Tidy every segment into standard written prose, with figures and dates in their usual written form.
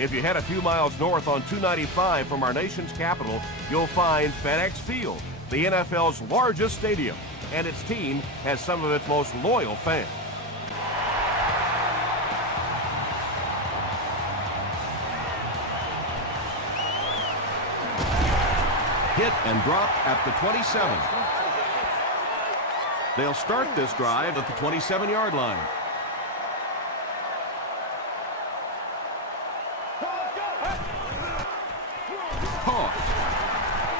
If you head a few miles north on 295 from our nation's capital, you'll find FedEx Field, the NFL's largest stadium, and its team has some of its most loyal fans. Hit and dropped at the 27. They'll start this drive at the 27-yard line.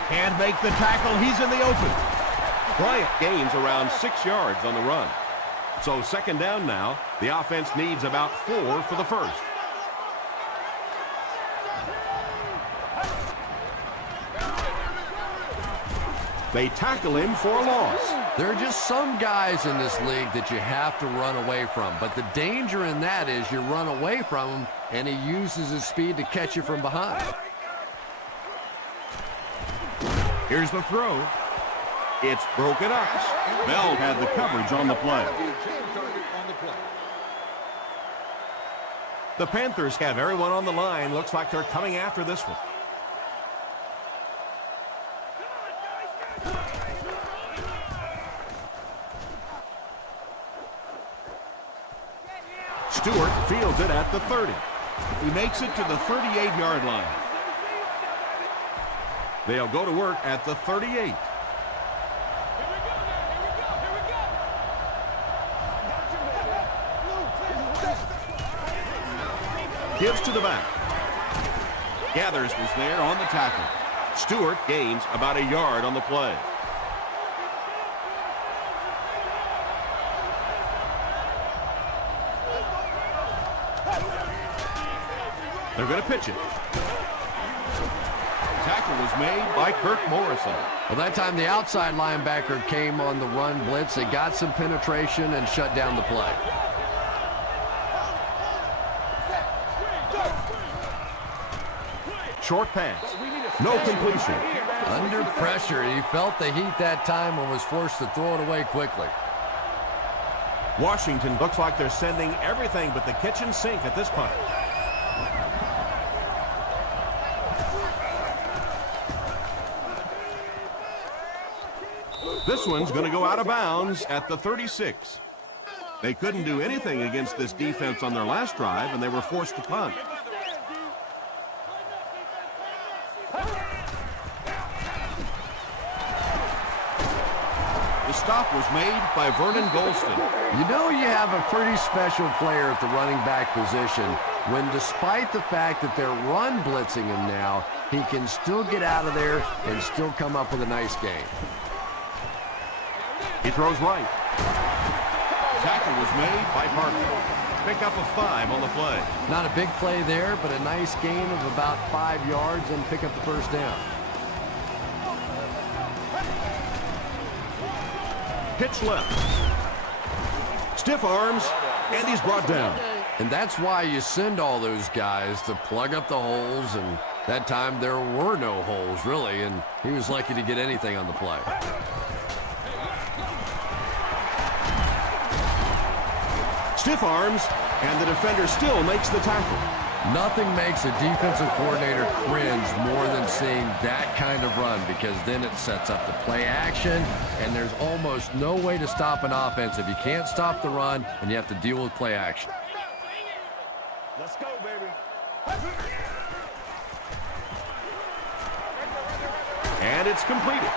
Can't make the tackle. He's in the open. Bryant gains around 6 yards on the run. So second down now. The offense needs about 4 for the first. They tackle him for a loss. There are just some guys in this league that you have to run away from. But the danger in that is you run away from him, and he uses his speed to catch you from behind. Here's the throw. It's broken up. Bell had the coverage on the play. The Panthers have everyone on the line. Looks like they're coming after this one. Stewart fields it at the 30. He makes it to the 38-yard line. They'll go to work at the 38. Gives to the back. Gathers was there on the tackle. Stewart gains about a yard on the play. They're going to pitch it. Tackle was made by Kirk Morrison. Well, that time the outside linebacker came on the run blitz. They got some penetration and shut down the play. Short pass. No completion. Under pressure, he felt the heat that time and was forced to throw it away quickly. Washington looks like they're sending everything but the kitchen sink at this point. This one's going to go out of bounds at the 36. They couldn't do anything against this defense on their last drive, and they were forced to punt. The stop was made by Vernon Golston. You know you have a pretty special player at the running back position when, despite the fact that they're run blitzing him now, he can still get out of there and still come up with a nice game. He throws right. Tackle was made by Parker. Pick up a 5 on the play. Not a big play there, but a nice gain of about 5 yards and pick up the first down. Pitch left. Stiff arms, and he's brought down. And that's why you send all those guys to plug up the holes, and that time there were no holes, really, and he was lucky to get anything on the play. Stiff arms, and the defender still makes the tackle. Nothing makes a defensive coordinator cringe more than seeing that kind of run, because then it sets up the play action, and there's almost no way to stop an offense if you can't stop the run and you have to deal with play action. Let's go, baby. And it's completed.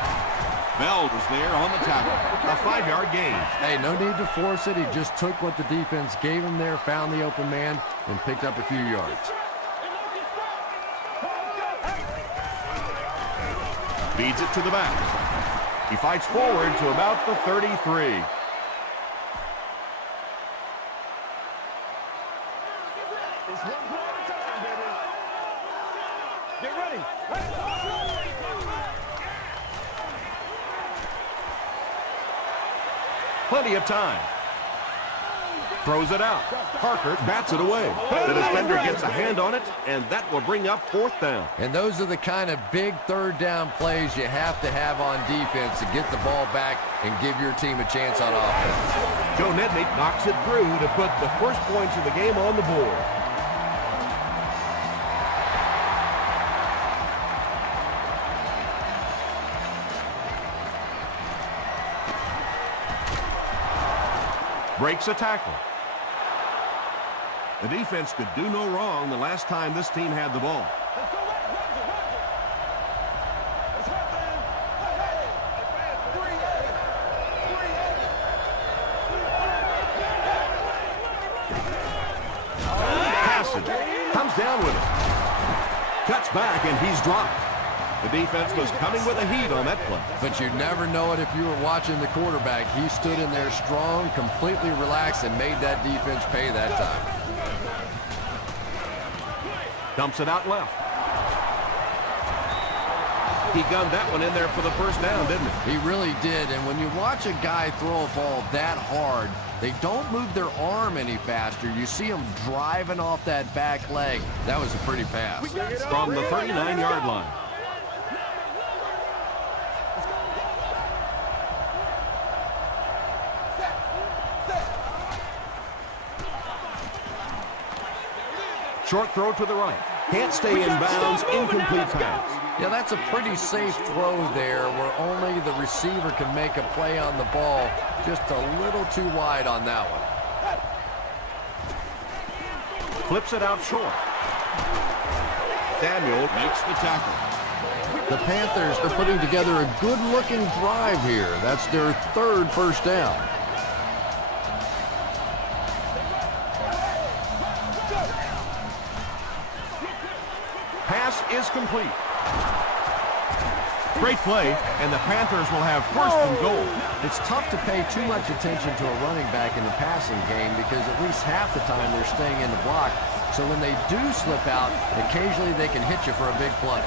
Bell was there on the tackle. A 5-yard gain. Hey, no need to force it. He just took what the defense gave him there, found the open man, and picked up a few yards. Feeds it to the back. He fights forward to about the 33. It's one play at a time, baby. Get ready. Plenty of time. Throws it out. Parker bats it away. The defender gets a hand on it, and that will bring up 4th down. And those are the kind of big third down plays you have to have on defense to get the ball back and give your team a chance on offense. Joe Nednick knocks it through to put the first points of the game on the board. Breaks a tackle. The defense could do no wrong the last time this team had the ball. Let's go, Roger. Let's go, man. Passes. Comes down with it. Cuts back, and he's dropped. The defense was coming with a heat on that play. But you'd never know it if you were watching the quarterback. He stood in there strong, completely relaxed, and made that defense pay that time. Dumps it out left. He gunned that one in there for the first down, didn't he? He really did, and when you watch a guy throw a ball that hard, they don't move their arm any faster. You see them driving off that back leg. That was a pretty pass. From the 39-yard line. Short throw to the right. Can't stay in bounds. Incomplete pass. Yeah, that's a pretty safe throw there where only the receiver can make a play on the ball. Just a little too wide on that one. Flips it out short. Samuel makes the tackle. The Panthers are putting together a good-looking drive here. That's their third first down. Pass is complete. Great play, and the Panthers will have first and goal. It's tough to pay too much attention to a running back in the passing game because at least half the time they're staying in the block. So when they do slip out, occasionally they can hit you for a big play.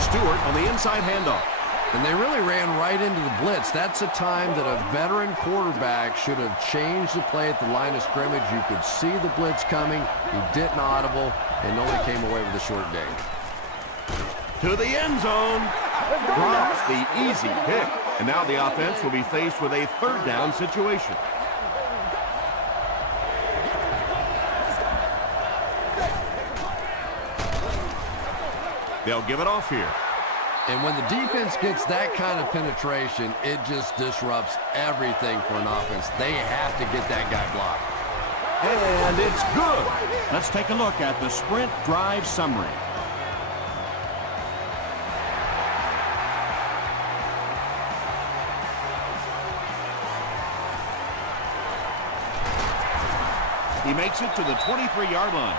Stewart on the inside handoff. And they really ran right into the blitz. That's a time that a veteran quarterback should have changed the play at the line of scrimmage. You could see the blitz coming. He didn't audible and only came away with a short gain. To the end zone. Drops the easy pick. And now the offense will be faced with a third down situation. They'll give it off here. And when the defense gets that kind of penetration, it just disrupts everything for an offense. They have to get that guy blocked. And it's good. Let's take a look at the sprint drive summary. He makes it to the 23-yard line.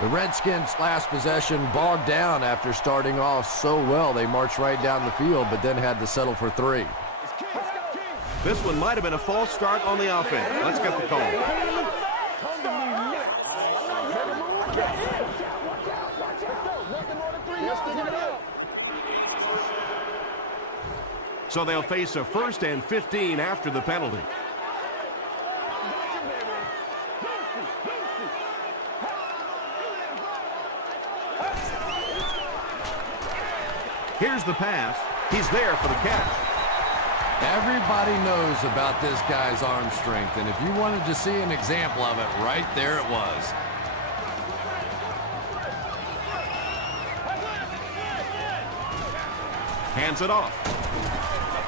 The Redskins' last possession bogged down after starting off so well. They marched right down the field, but then had to settle for 3. This one might have been a false start on the offense. Let's get the call. So they'll face a 1st and 15 after the penalty. Here's the pass. He's there for the catch. Everybody knows about this guy's arm strength, and if you wanted to see an example of it, right there it was. Hands it off.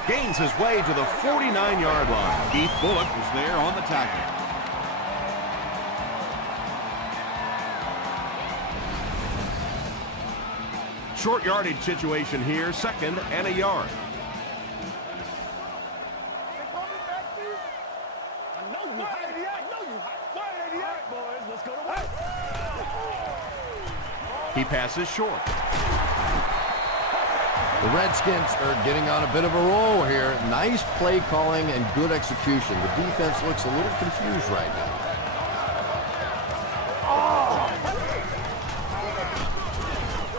Gains his way to the 49-yard line. Keith Bullock was there on the tackle. Short yardage situation here, 2nd and a yard. He passes short. The Redskins are getting on a bit of a roll here. Nice play calling and good execution. The defense looks a little confused right now.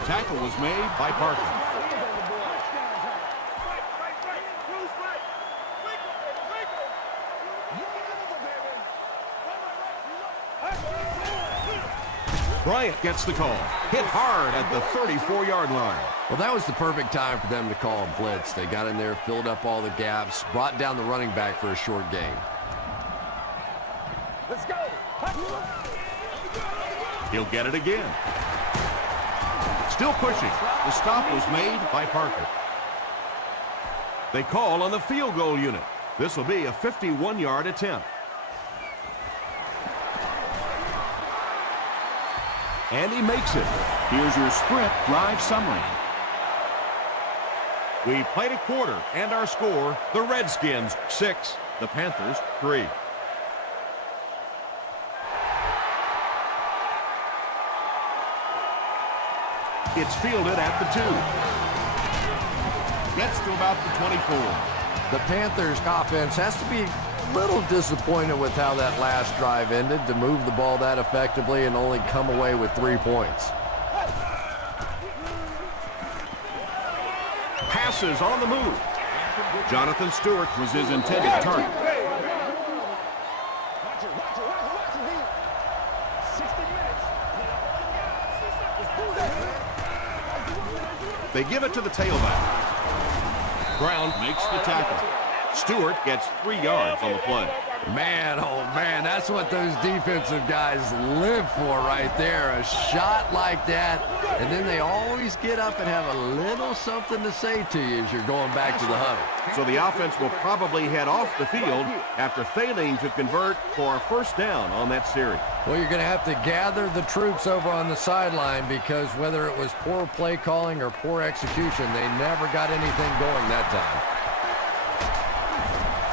Tackle was made by Parker. Bryant gets the call. Hit hard at the 34-yard line. Well, that was the perfect time for them to call a blitz. They got in there, filled up all the gaps, brought down the running back for a short gain. Let's go. He'll get it again. Still pushing. The stop was made by Parker. They call on the field goal unit. This will be a 51-yard attempt. And he makes it. Here's your sprint drive summary. We played a quarter, and our score, the Redskins 6, the Panthers 3. It's fielded at the 2. Gets to about the 24. The Panthers offense has to be a little disappointed with how that last drive ended, to move the ball that effectively and only come away with 3 points. Passes on the move. Jonathan Stewart was his intended target. They give it to the tailback. Brown makes the tackle. Stewart gets 3 yards on the play. Man, oh man, that's what those defensive guys live for right there. A shot like that, and then they always get up and have a little something to say to you as you're going back to the huddle. So the offense will probably head off the field after failing to convert for a first down on that series. Well, you're going to have to gather the troops over on the sideline, because whether it was poor play calling or poor execution, they never got anything going that time.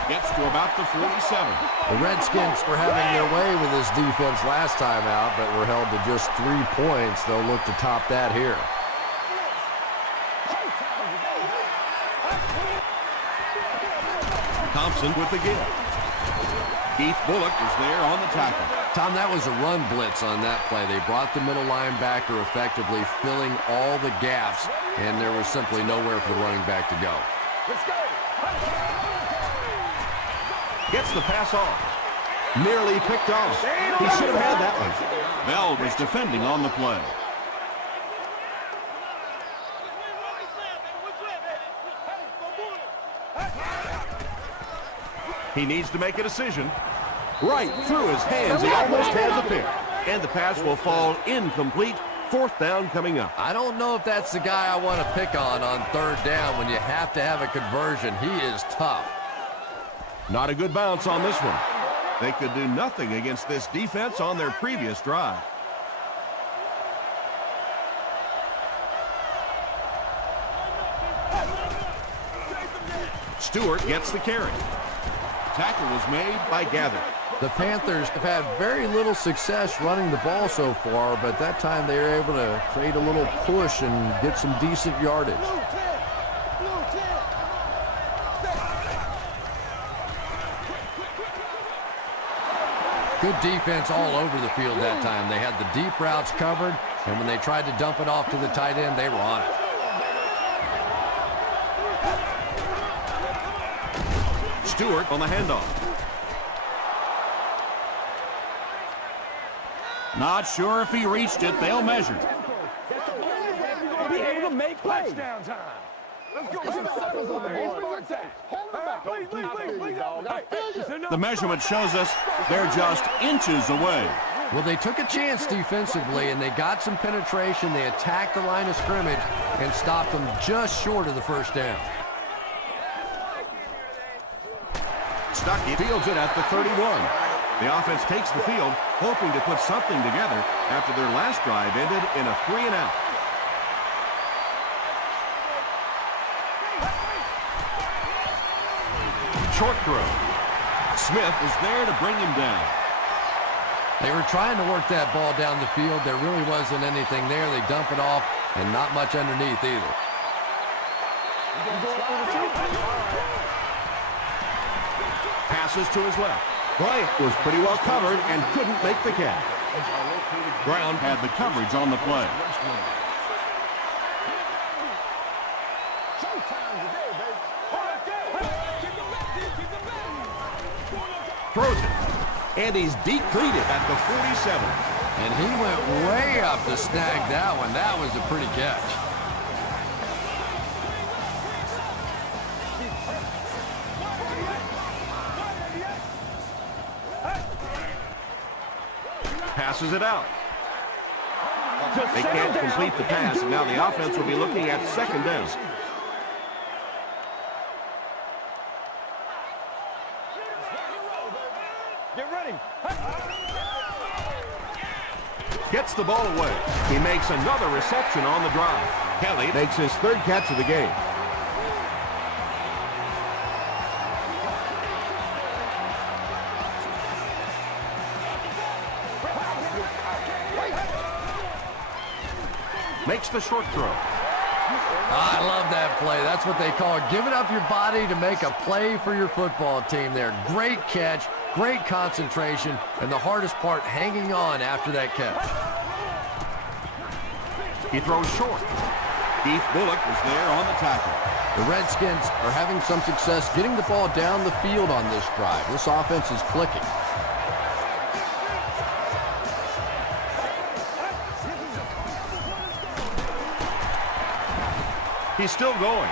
Gets to about the 47. The Redskins were having their way with this defense last time out, but were held to just 3 points. They'll look to top that here. Thompson with the give. Keith Bullock is there on the tackle. Tom, that was a run blitz on that play. They brought the middle linebacker effectively, filling all the gaps, and there was simply nowhere for the running back to go. Let's go. Gets the pass off. Nearly picked off. He should have had that one. Bell was defending on the play. He needs to make a decision. Right through his hands. He almost has a pick. And the pass will fall incomplete. 4th down coming up. I don't know if that's the guy I want to pick on 3rd down when you have to have a conversion. He is tough. Not a good bounce on this one. They could do nothing against this defense on their previous drive. Stewart gets the carry. Tackle was made by Gather. The Panthers have had very little success running the ball so far, but that time they were able to create a little push and get some decent yardage. Good defense all over the field that time. They had the deep routes covered, and when they tried to dump it off to the tight end, they were on it. Stewart on the handoff. Not sure if he reached it. They'll measure. Be able to make plays. Touchdown time. Let's go. The measurement shows us they're just inches away. Well, they took a chance defensively, and they got some penetration. They attacked the line of scrimmage and stopped them just short of the first down. Stuckey fields it at the 31. The offense takes the field, hoping to put something together after their last drive ended in a 3-and-out. Short throw. Smith is there to bring him down. They were trying to work that ball down the field. There really wasn't anything there. They dump it off, and not much underneath either. Passes to his left. Bryant was pretty well covered and couldn't make the catch. Brown had the coverage on the play. Throws it. And he's depleted at the 47. And he went way up to snag that one. That was a pretty catch. Passes it out. They can't complete the pass, and now the offense will be looking at 2nd down. Gets the ball away. He makes another reception on the drive. Kelly makes his third catch of the game. Makes the short throw. I love that play. That's what they call giving up your body to make a play for your football team there. Great catch, great concentration, and the hardest part, hanging on after that catch. He throws short. Keith Bullock was there on the tackle. The Redskins are having some success getting the ball down the field on this drive. This offense is clicking. He's still going.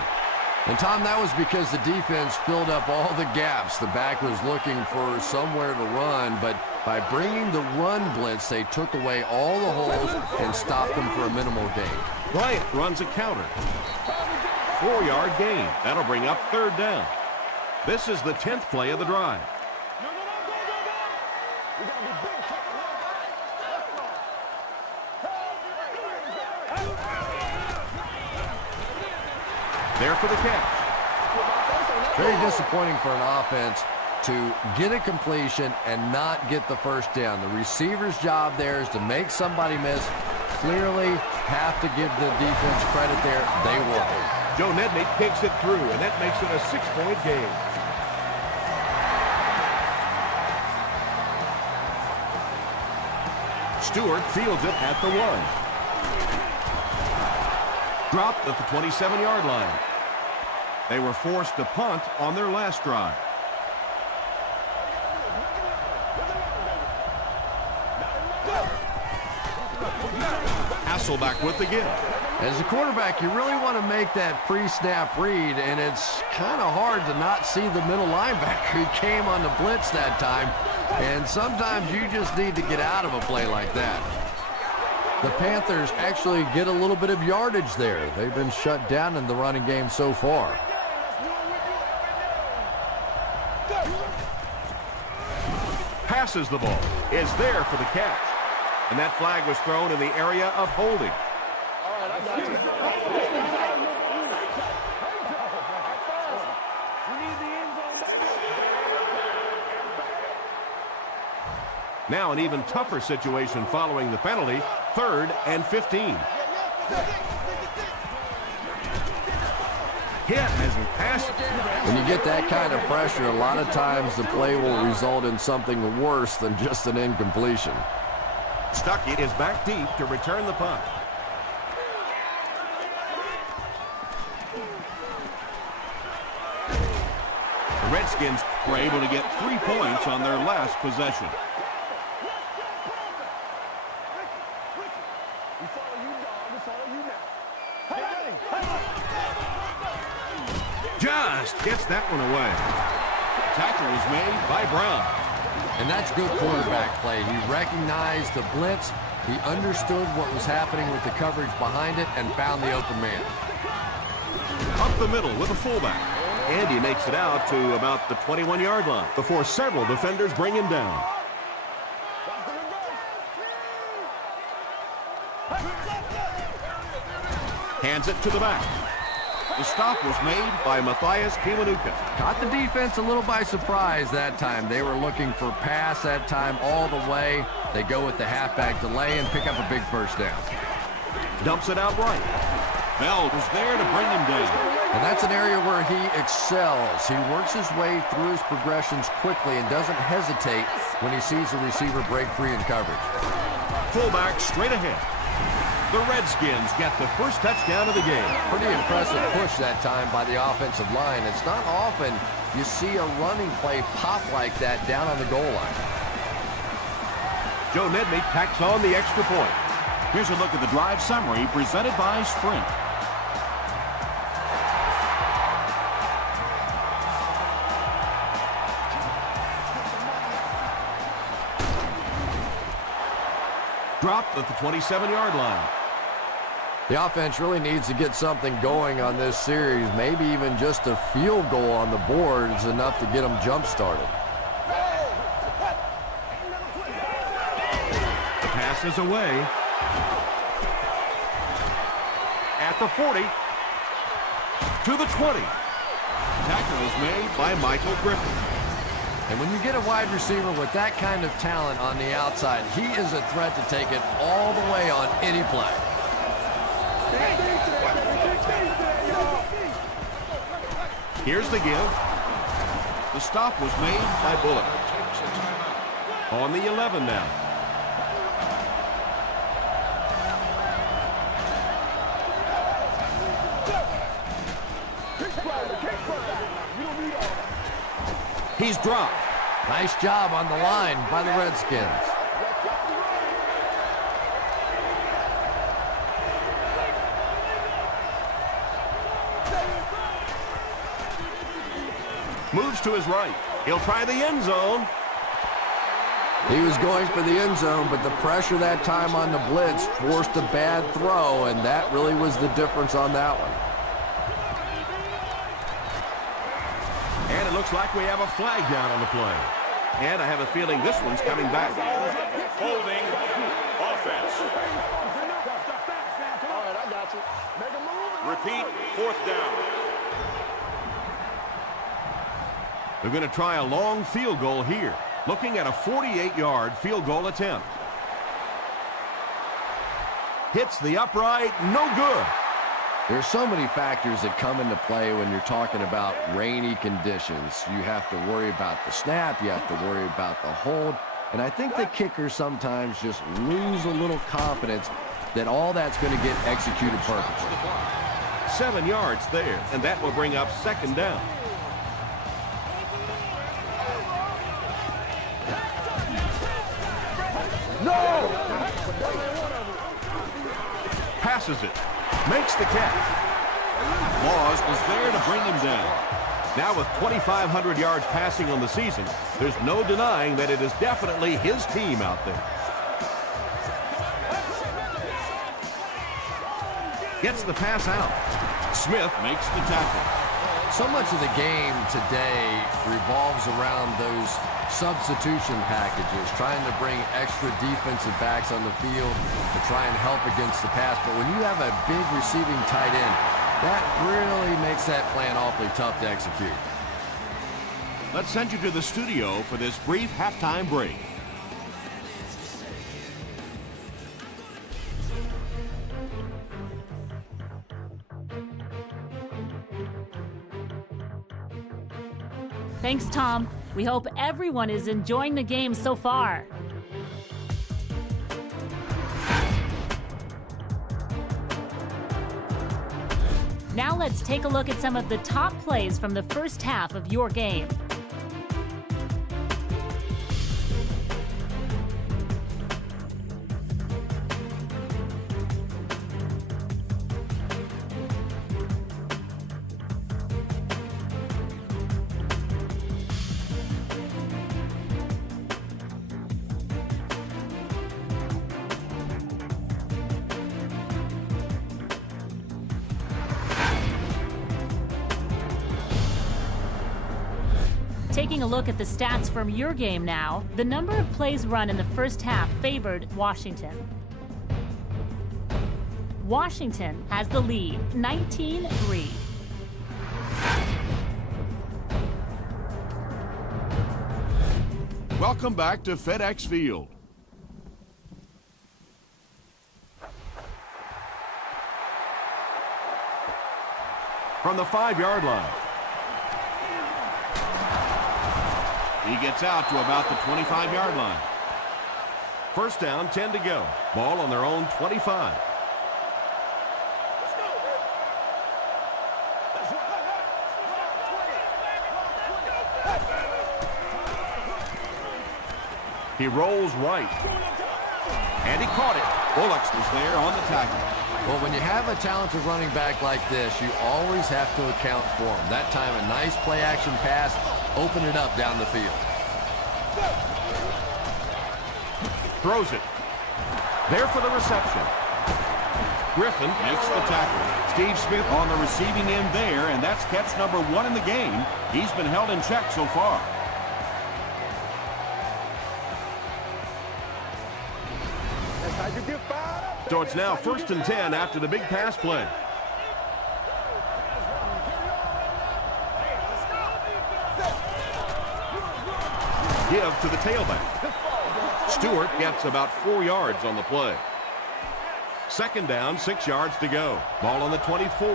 And, Tom, that was because the defense filled up all the gaps. The back was looking for somewhere to run, but by bringing the run blitz, they took away all the holes and stopped them for a minimal gain. Bryant runs a counter. 4-yard gain. That'll bring up third down. This is the 10th play of the drive. There for the catch. Very disappointing for an offense to get a completion and not get the first down. The receiver's job there is to make somebody miss. Clearly have to give the defense credit there. They will. Joe Nedney kicks it through, and that makes it a 6-point game. Stewart fields it at the 1. Dropped at the 27-yard line. They were forced to punt on their last drive. Hasselback with the give. As a quarterback, you really want to make that pre-snap read, and it's kind of hard to not see the middle linebacker. He came on the blitz that time, and sometimes you just need to get out of a play like that. The Panthers actually get a little bit of yardage there. They've been shut down in the running game so far. Passes the ball. Is there for the catch. And that flag was thrown in the area of holding. Now an even tougher situation following the penalty. 3rd and 15. Hit as he passes. When you get that kind of pressure, a lot of times the play will result in something worse than just an incompletion. Stuckey is back deep to return the punt. The Redskins were able to get 3 points on their last possession. Just gets that one away. Tackle was made by Brown. And that's good quarterback play. He recognized the blitz. He understood what was happening with the coverage behind it and found the open man. Up the middle with a fullback. And he makes it out to about the 21-yard line before several defenders bring him down. Hands it to the back. The stop was made by Matthias Kiwanuka. Caught the defense a little by surprise that time. They were looking for pass that time all the way. They go with the halfback delay and pick up a big first down. Dumps it out right. Bell was there to bring him down. And that's an area where he excels. He works his way through his progressions quickly and doesn't hesitate when he sees the receiver break free in coverage. Fullback straight ahead. The Redskins get the first touchdown of the game. Pretty impressive push that time by the offensive line. It's not often you see a running play pop like that down on the goal line. Joe Nedney tacks on the extra point. Here's a look at the drive summary presented by Sprint. Dropped at the 27-yard line. The offense really needs to get something going on this series. Maybe even just a field goal on the board is enough to get them jump-started. pass is away. At the 40. To the 20. Tackle is made by Michael Griffin. And when you get a wide receiver with that kind of talent on the outside, he is a threat to take it all the way on any play. Here's the give. The stop was made by Bullock. On the 11 now. He's dropped. Nice job on the line by the Redskins. Moves to his right. He'll try the end zone. He was going for the end zone, but the pressure that time on the blitz forced a bad throw, and that really was the difference on that one. And it looks like we have a flag down on the play. And I have a feeling this one's coming back. Holding offense. All right, I got you. Make a move. Repeat, 4th down. They're going to try a long field goal here. Looking at a 48-yard field goal attempt. Hits the upright, no good. There's so many factors that come into play when you're talking about rainy conditions. You have to worry about the snap, you have to worry about the hold, and I think the kickers sometimes just lose a little confidence that all that's going to get executed perfectly. 7 yards there, and that will bring up 2nd down. Passes it. Makes the catch. Laws was there to bring him down. Now with 2,500 yards passing on the season, there's no denying that it is definitely his team out there. Gets the pass out. Smith Makes the tackle. So much of the game today revolves around those substitution packages, trying to bring extra defensive backs on the field to try and help against the pass. But when you have a big receiving tight end, that really makes that plan awfully tough to execute. Let's send you to the studio for this brief halftime break. Thanks, Tom. We hope everyone is enjoying the game so far. Now let's take a look at some of the top plays from the first half of your game. Taking a look at the stats from your game now, the number of plays run in the first half favored Washington. Washington has the lead, 19-3. Welcome back to FedEx Field. From the 5-yard line. He gets out to about the 25-yard line. First down, 10 to go. Ball on their own 25. He rolls right. And he caught it. Bullocks was there on the tackle. Well, when you have a talented running back like this, you always have to account for him. That time, a nice play-action pass, open it up down the field. Throws it. There for the reception. Griffin Makes the tackle. Steve Smith on the receiving end there, and that's catch number 1 in the game. He's been held in check so far. you get fired up. So it's now 1st and 10 after the big pass play. Give to the tailback. Stewart gets about 4 yards on the play. 2nd down, 6 yards to go. Ball on the 24.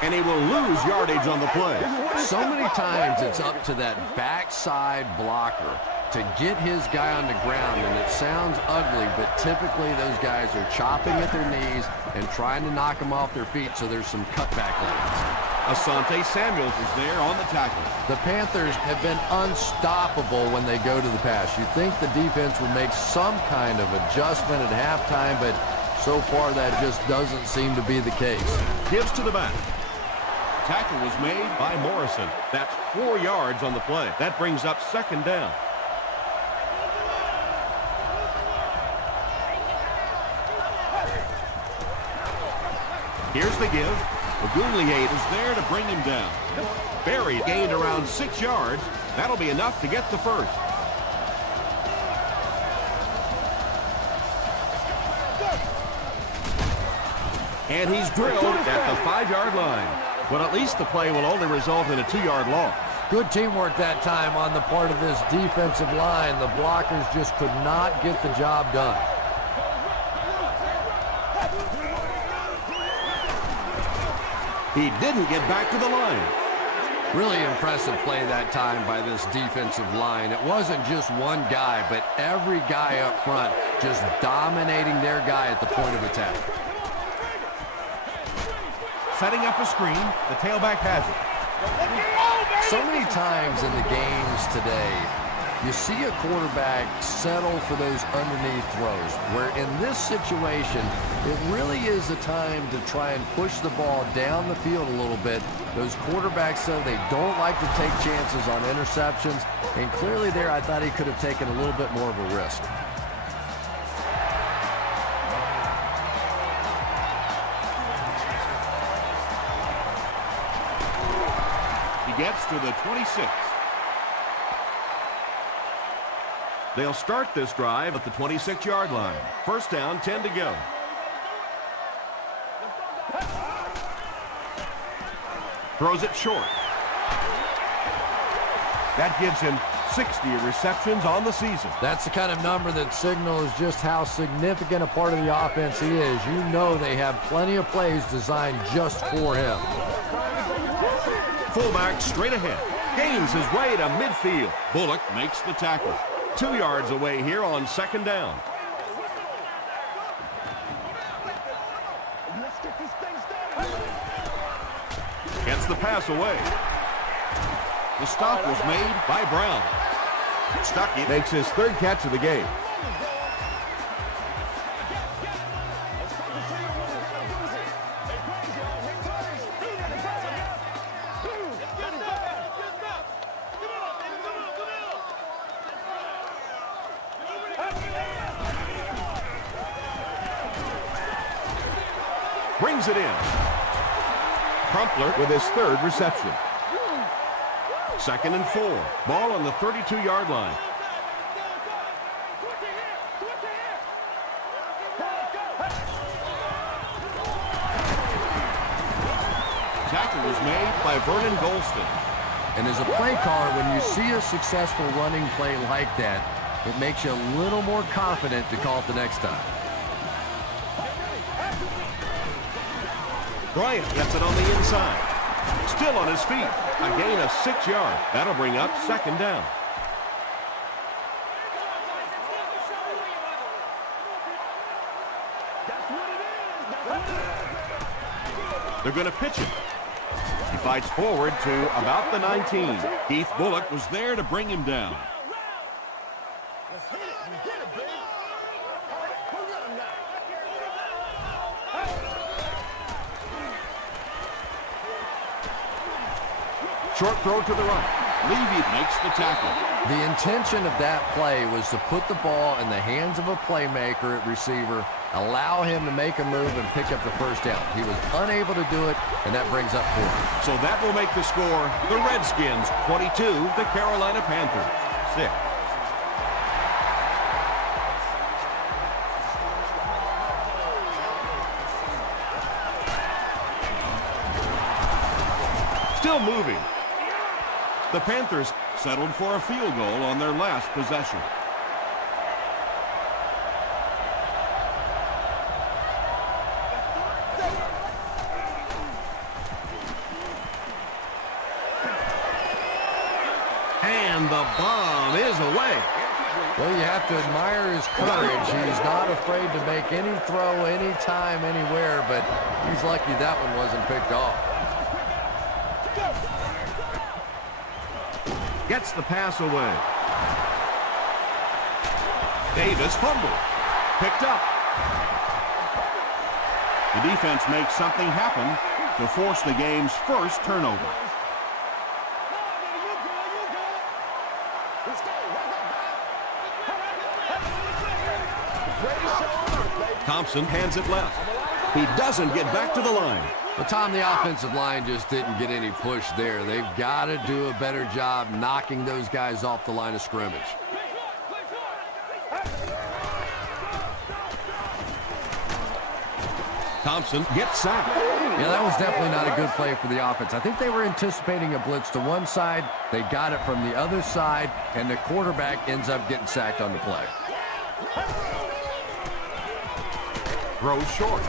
And he will lose yardage on the play. So many times it's up to that backside blocker to get his guy on the ground, and it sounds ugly, but typically those guys are chopping at their knees and trying to knock them off their feet, so there's some cutback lanes. Asante Samuels is there on the tackle. The Panthers have been unstoppable when they go to the pass. You'd think the defense would make some kind of adjustment at halftime, but so far that just doesn't seem to be the case. Gives to the back. Tackle was made By Morrison. That's 4 yards on the play. That brings up 2nd down. Here's the give. Ogunleye is there to bring him down. Berry gained around 6 yards. That'll be enough to get the first. And he's drilled at the 5-yard line. But at least the play will only result in a 2-yard loss. Good teamwork that time on the part of this defensive line. The blockers just could not get the job done. He didn't get back to the line. Really impressive play that time by this defensive line. It wasn't just one guy, but every guy up front just dominating their guy at the point of attack. Setting up a screen. The tailback has it. So many times in the games today, you see a quarterback settle for those underneath throws, where in this situation, it really is a time to try and push the ball down the field a little bit. Those quarterbacks, though, they don't like to take chances on interceptions, and clearly there I thought he could have taken a little bit more of a risk. He gets to the 26. They'll start this drive at the 26-yard line. 1st down, 10 to go. Throws it short. That gives him 60 receptions on the season. That's the kind of number that signals just how significant a part of the offense he is. You know they have plenty of plays designed just for him. Fullback straight ahead. Gains his way to midfield. Bullock makes the tackle. 2 yards away here on 2nd down. Let's get this thing started. Gets the pass away. The stop was made by Brown. Stuckey makes his 3rd catch of the game. Brings it in. Crumpler with his 3rd reception. 2nd and 4. Ball on the 32-yard line. Tackle was made by Vernon Golston. And as a play caller, when you see a successful running play like that, it makes you a little more confident to call it the next time. Bryant gets it on the inside. Still on his feet. A gain of 6 yards. That'll bring up 2nd down. They're going to pitch him. He fights forward to about the 19. Keith Bullock was there to bring him down. Let's hit it. We get it, baby. Who got him now? Short throw to the right. Levy makes the tackle. The intention of that play was to put the ball in the hands of a playmaker at receiver allow him to make a move and pick up the first down. He was unable to do it, and that brings up 4. So that will make the score the Redskins 22, the Carolina Panthers 6. Still moving. The Panthers settled for a field goal on their last possession. And the bomb is away. Well, you have to admire his courage. He's not afraid to make any throw, anytime, anywhere, but he's lucky that one wasn't picked off. Gets the pass away. Davis fumbled. Picked up. The defense makes something happen to force the game's first turnover. Thompson hands it left. He doesn't get back to the line. But Tom, the offensive line just didn't get any push there. They've got to do a better job knocking those guys off the line of scrimmage. Thompson gets sacked. Yeah, that was definitely not a good play for the offense. I think they were anticipating a blitz to one side. They got it from the other side, and the quarterback ends up getting sacked on the play. Throws short.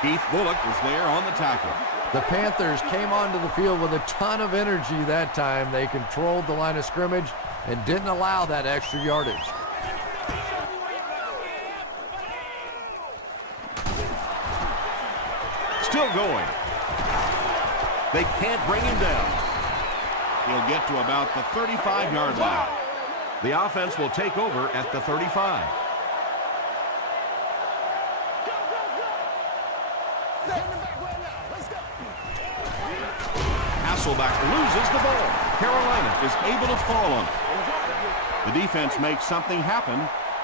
Keith Bullock was there on the tackle. The Panthers came onto the field with a ton of energy that time. They controlled the line of scrimmage and didn't allow that extra yardage. Still going. They can't bring him down. He'll get to about the 35-yard line. The offense will take over at the 35. Hasselback loses the ball. Carolina is able to fall on it. The defense makes something happen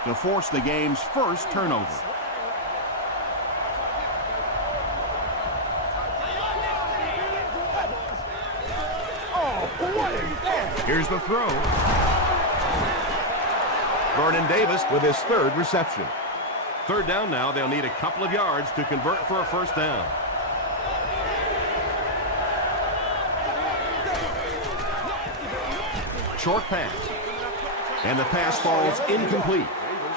to force the game's first turnover. Here's the throw. Vernon Davis with his third reception. Third down now. They'll need a couple of yards to convert for a first down. Short pass. And the pass falls incomplete.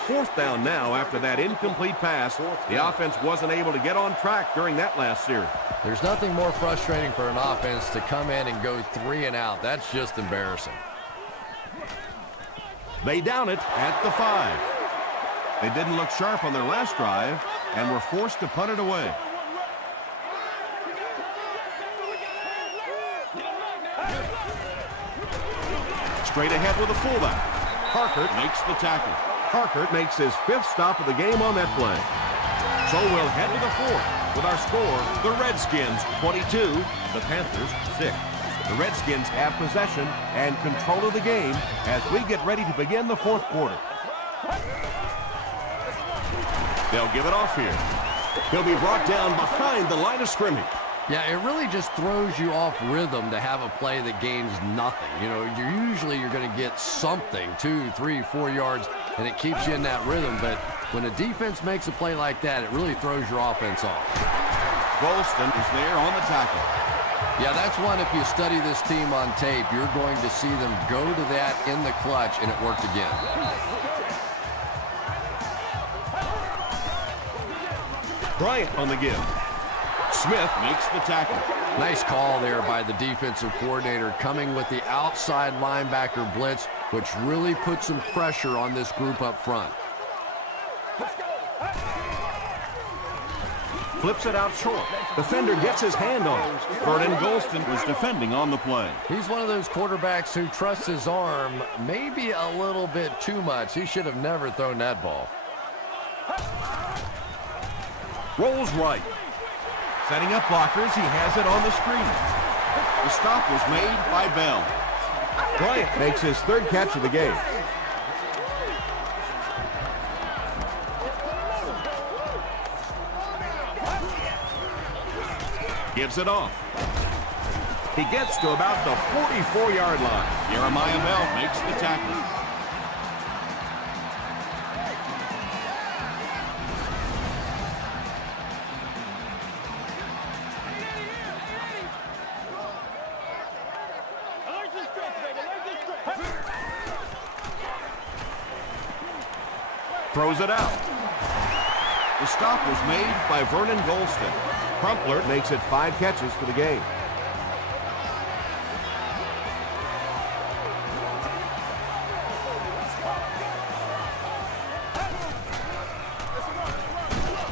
Fourth down now after that incomplete pass. The offense wasn't able to get on track during that last series. There's nothing more frustrating for an offense to come in and go 3 and out. That's just embarrassing. They down it at the 5. They didn't look sharp on their last drive and were forced to punt it away. Straight ahead with a fullback. Harkert makes the tackle. Harkert makes his 5th stop of the game on that play. So we'll head to the 4th with our score, the Redskins 22, the Panthers 6. The Redskins have possession and control of the game as we get ready to begin the 4th quarter. They'll give it off here. He'll be brought down behind the line of scrimmage. Yeah, it really just throws you off rhythm to have a play that gains nothing. You know, you're going to get something, 2, 3, 4 yards, and it keeps you in that rhythm. But when a defense makes a play like that, it really throws your offense off. Golston is there on the tackle. Yeah, that's one, if you study this team on tape, you're going to see them go to that in the clutch, and it worked again. Bryant on the give. Smith makes the tackle. Nice call there by the defensive coordinator, coming with the outside linebacker blitz, which really put some pressure on this group up front. Flips it out short. Defender gets his hand on it. Vernon Golston was defending on the play. He's one of those quarterbacks who trusts his arm maybe a little bit too much. He should have never thrown that ball. Rolls right. Setting up blockers, he has it on the screen. The stop was made by Bell. Bryant makes his 3rd catch of the game. Gives it off. He gets to about the 44-yard line. Jeremiah Bell makes the tackle. Throws it out. The stop was made by Vernon Golston. Crumpler makes it 5 catches for the game.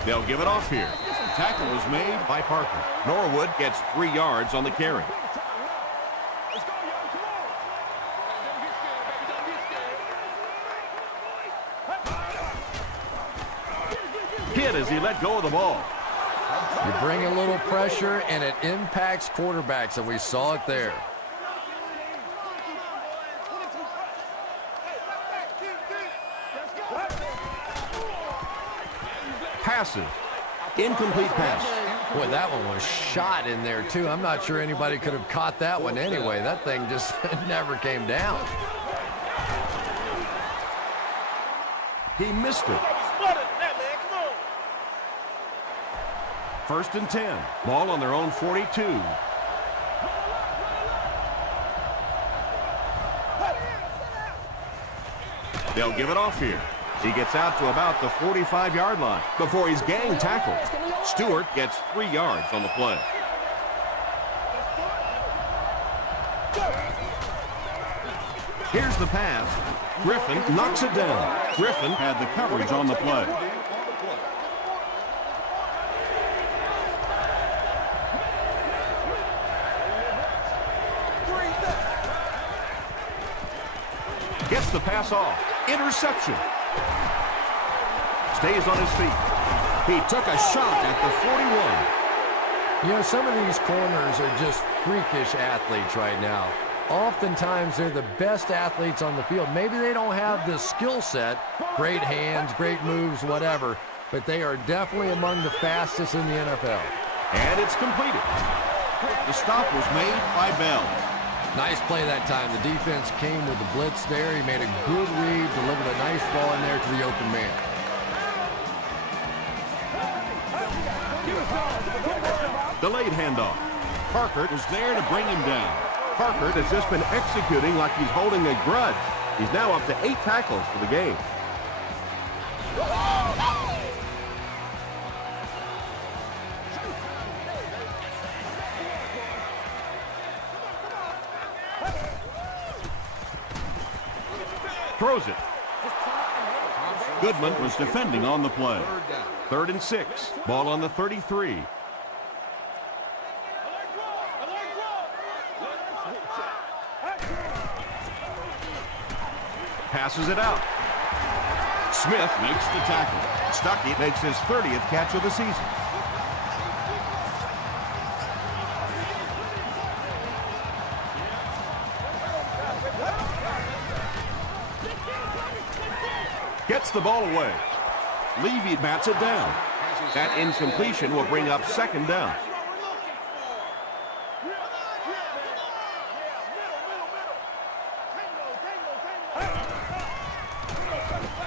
They'll give it off here. The tackle was made By Parker. Norwood gets 3 yards on the carry. Hit as he let go of the ball. You bring a little pressure, and it impacts quarterbacks, and we saw it there. Passes. Incomplete pass. Boy, that one was shot in there, too. I'm not sure anybody could have caught that one anyway. That thing just never came down. He missed it. First and 10. Ball on their own 42. They'll give it off here. He gets out to about the 45-yard line before he's gang tackled. Stewart gets 3 yards on the play. Here's the pass. Griffin knocks it down. Griffin had the coverage on the play. Gets the pass off. Interception. Stays on his feet. He took a shot at the 41. You know, some of these corners are just freakish athletes right now. Oftentimes, they're the best athletes on the field. Maybe they don't have the skill set, great hands, great moves, whatever, but they are definitely among the fastest in the NFL. And it's completed. The stop was made by Bell. Nice play that time. The defense came with the blitz there. He made a good read, delivered a nice ball in there to the open man. Delayed handoff. Parker was there to bring him down. Parker has just been executing like he's holding a grudge. He's now up to 8 tackles for the game. Throws it. Goodman was defending on the play. 3rd and 6. Ball on the 33. Passes it out. Smith Makes the tackle. Stuckey makes his 30th catch of the season. Gets the ball away. Levy bats it down. That incompletion will bring up 2nd down.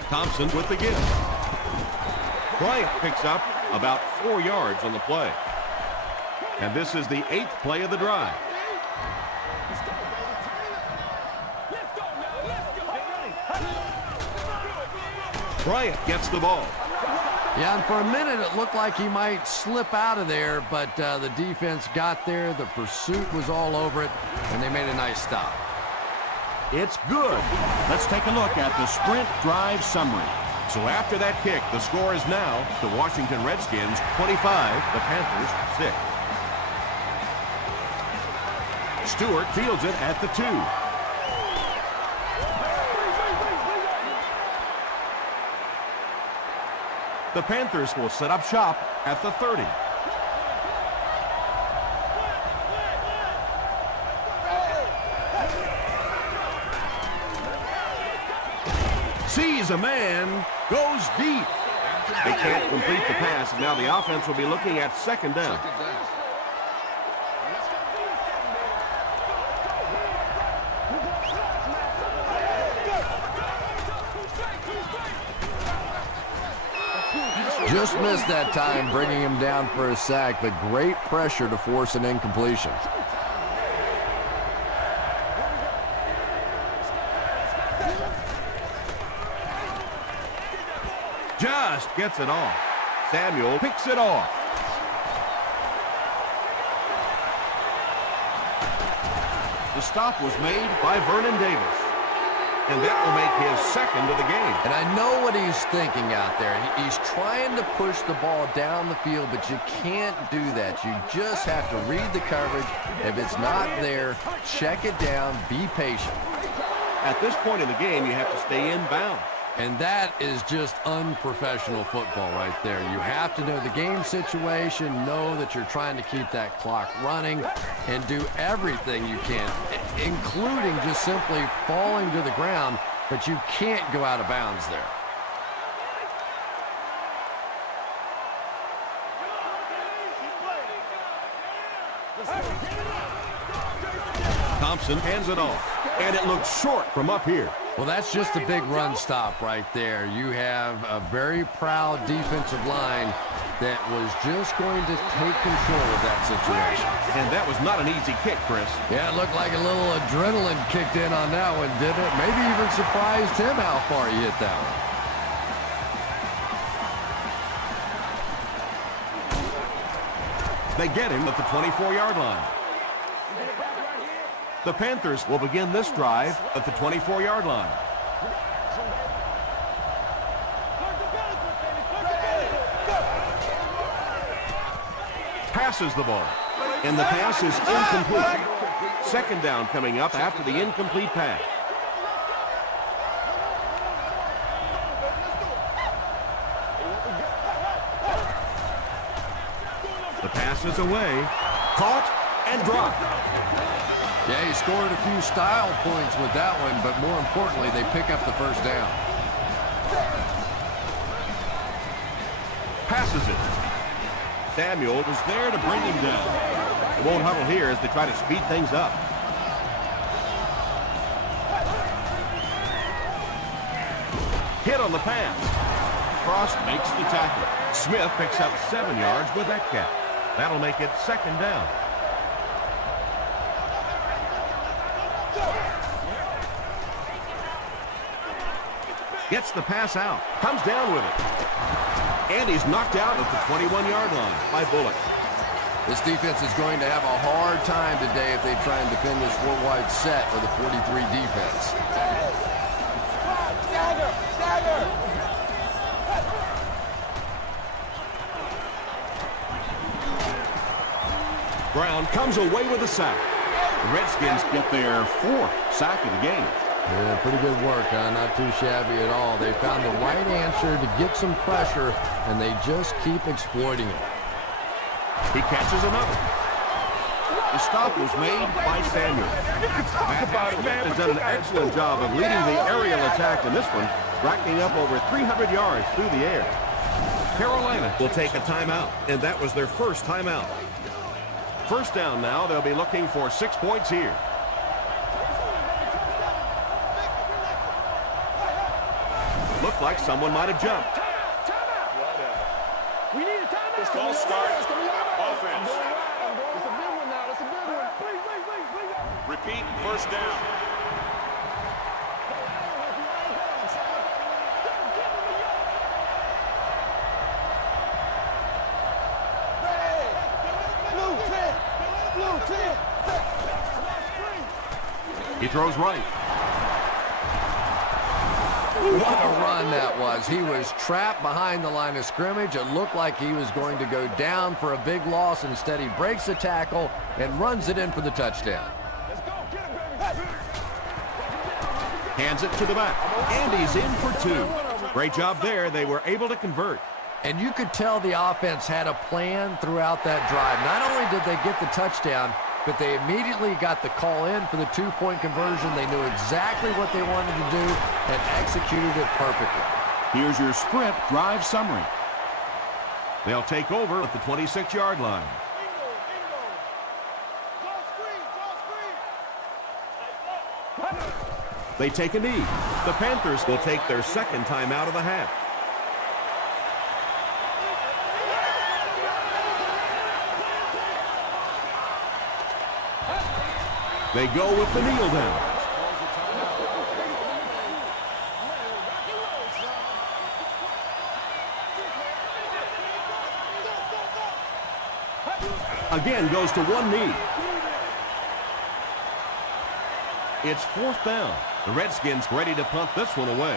Thompson with the give. Bryant picks up about 4 yards on the play. And this is the 8th play of the drive. Bryant gets the ball. Yeah, and for a minute it looked like he might slip out of there, but the defense got there. The pursuit was all over it, and they made a nice stop. It's good. Let's take a look at the sprint drive summary. So after that kick, the score is now the Washington Redskins 25, the Panthers 6. Stewart fields it at the 2. The Panthers will set up shop at the 30. Sees a man, goes deep. They can't complete the pass, and now the offense will be looking at 2nd down. Just missed that time, bringing him down for a sack, but great pressure to force an incompletion. Just gets it off. Samuel picks it off. The stop was made by Vernon Davis. And that will make his second of the game. And I know what he's thinking out there. He's trying to push the ball down the field, but you can't do that. You just have to read the coverage. If it's not there, check it down, be patient. At this point in the game, you have to stay inbound. And that is just unprofessional football right there. You have to know the game situation, know that you're trying to keep that clock running, and do everything you can, including just simply falling to the ground, but you can't go out of bounds there. Thompson hands it off, and it looks short from up here. Well, that's just a big run stop right there. You have a very proud defensive line that was just going to take control of that situation. And that was not an easy kick, Chris. Yeah, it looked like a little adrenaline kicked in on that one, didn't it? Maybe even surprised him how far he hit that one. They get him at the 24-yard line. The Panthers will begin this drive at the 24-yard line. Passes the ball, and the pass is incomplete. Second down coming up after the incomplete pass. The pass is away, caught, and dropped. Yeah, he scored a few style points with that one, but more importantly, they pick up the first down. Passes it. Samuel was there to bring him down. They won't huddle here as they try to speed things up. Hit on the pass. Frost makes the tackle. Smith picks up 7 yards with that catch. That'll make it second down. Gets the pass out. Comes down with it. And he's knocked out at the 21-yard line by Bullock. This defense is going to have a hard time today if they try and defend this four-wide set with a 43 defense. Stagger! Stagger! Brown comes away with a sack. The Redskins get their 4th sack of the game. Yeah, pretty good work, huh? Not too shabby at all. They found the right answer to get some pressure, and they just keep exploiting it. He catches another. The stop was made by Samuel. Matt has done an excellent job of leading the aerial attack in this one, racking up over 300 yards through the air. Carolina will take a timeout, and that was their first timeout. First down now, they'll be looking for 6 points here. Looked like someone might have jumped. We need a timeout. False start. Offense. It's a big one now. It's a big one. Please. Repeat, first down. Blue 10. He throws right. What a run that was. He was trapped behind the line of scrimmage. It looked like he was going to go down for a big loss. Instead, he breaks the tackle and runs it in for the touchdown. Let's go. Get him, baby. Hands it to the back. And he's in for 2. Great job there. They were able to convert. And you could tell the offense had a plan throughout that drive. Not only did they get the touchdown, but they immediately got the call in for the 2-point conversion. They knew exactly what they wanted to do and executed it perfectly. Here's your sprint drive summary. They'll take over at the 26-yard line. They take a knee. The Panthers will take their second time out of the half. They go with the kneel down. Again goes to one knee. It's 4th down. The Redskins ready to punt this one away.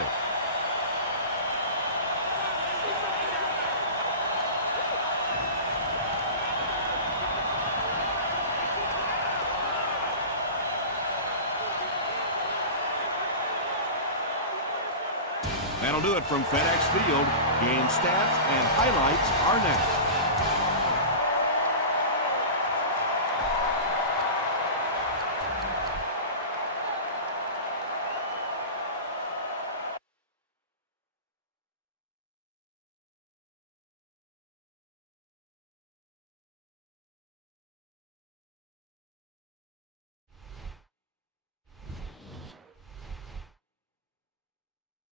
That'll do it from FedEx Field. Game stats and highlights are next.